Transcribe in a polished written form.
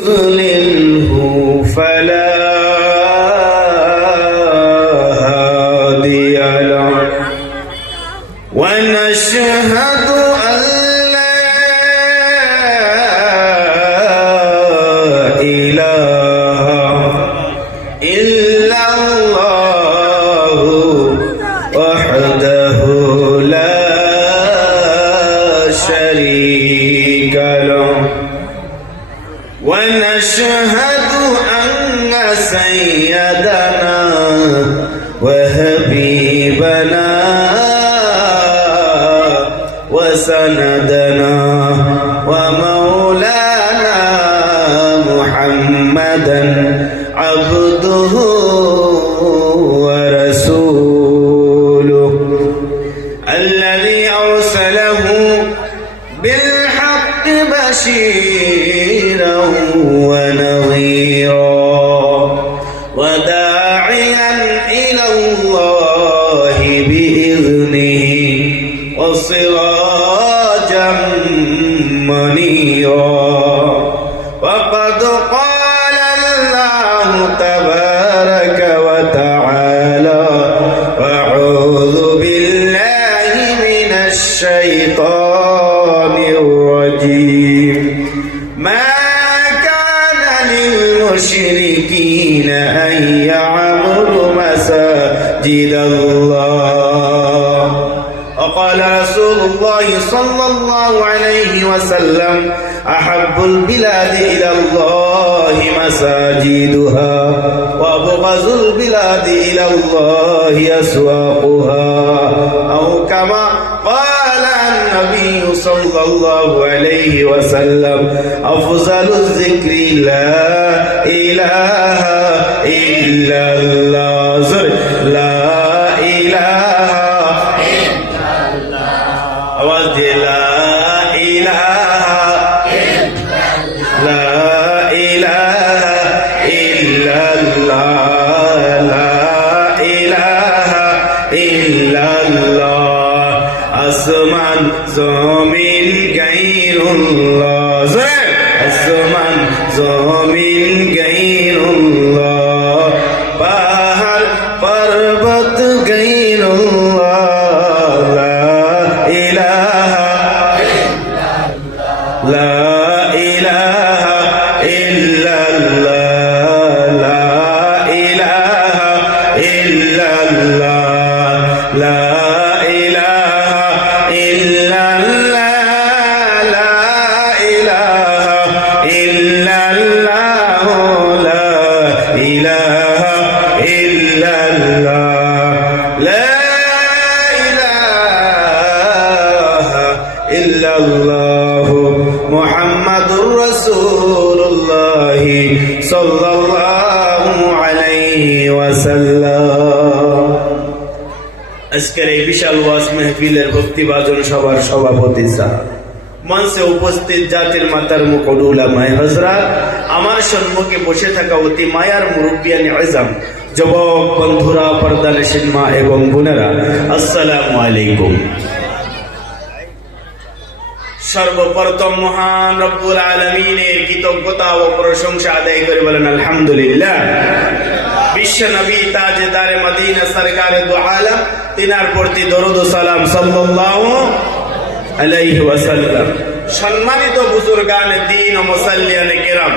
يضلله فلا هادي له ونشهد أن لا إله إلا الله وحده لا شريك له ونشهد أن سيدنا وحبيبنا وسندنا ومولانا محمدا عبده ورسوله الذي أرسله بالحق بشيرا ونظيرا وداعيا إلى الله بإذنه وسراجا منيرا وقد قال الله تبارك وتعالى أعوذ بالله من الشيطان الرجيم ما كان للمشركين أن يعمروا مساجد الله وقال رسول الله صلى الله عليه وسلم أحب البلاد إلى الله مساجدها وأبغض البلاد إلى الله أسواقها أو كما قال النبي صلى الله عليه وسلم أفضل الذكر لا إله إلا الله لا إله إلا الله لا إله لا إله إلا الله لا إله إلا الله আসমান জমিন গায়রুল্লাহ আসমান জমিন গায়রুল্লাহ পাহাড় পর্বত গায়রুল্লাহ লা ইলাহা লা ইলাহা ইল্লাল্লাহ লা ইলাহা ইল্লাল্লাহ লা মুহাম্মাদুর রাসূলুল্লাহ সাল্লাল্লাহু আলাইহি ওয়াসাল্লাম। আজকের এই বিশাল ওয়াজ মাহফিলের ভক্তিভাজন সভার সভাপতি সাহেব, মঞ্চে উপস্থিত জাতির মাতার মুকুল উলামায়ে হযরত, আমার সম্মুখে বসে থাকা অতি মায়ার মুরব্বিয়ানে আযম, যুবক বন্ধুরা, পর্দানশীন মা এবং বোনেরা, আসসালামু আলাইকুম। সর্বপ্রথম মহান রব্বুল আলামিনের কৃতজ্ঞতা ও প্রশংসা আদায় করে বলেন আলহামদুলিল্লাহ। বিশ্ব নবী তাজদারে মদিনা সরকারে দু আলম, তিনার প্রতি দরুদ ও সালাম সাল্লাল্লাহু আলাইহি ওয়াসাল্লাম। সম্মানিত বুজুর্গান দ্বীন ও মুসাল্লিয়ানে কিরাম,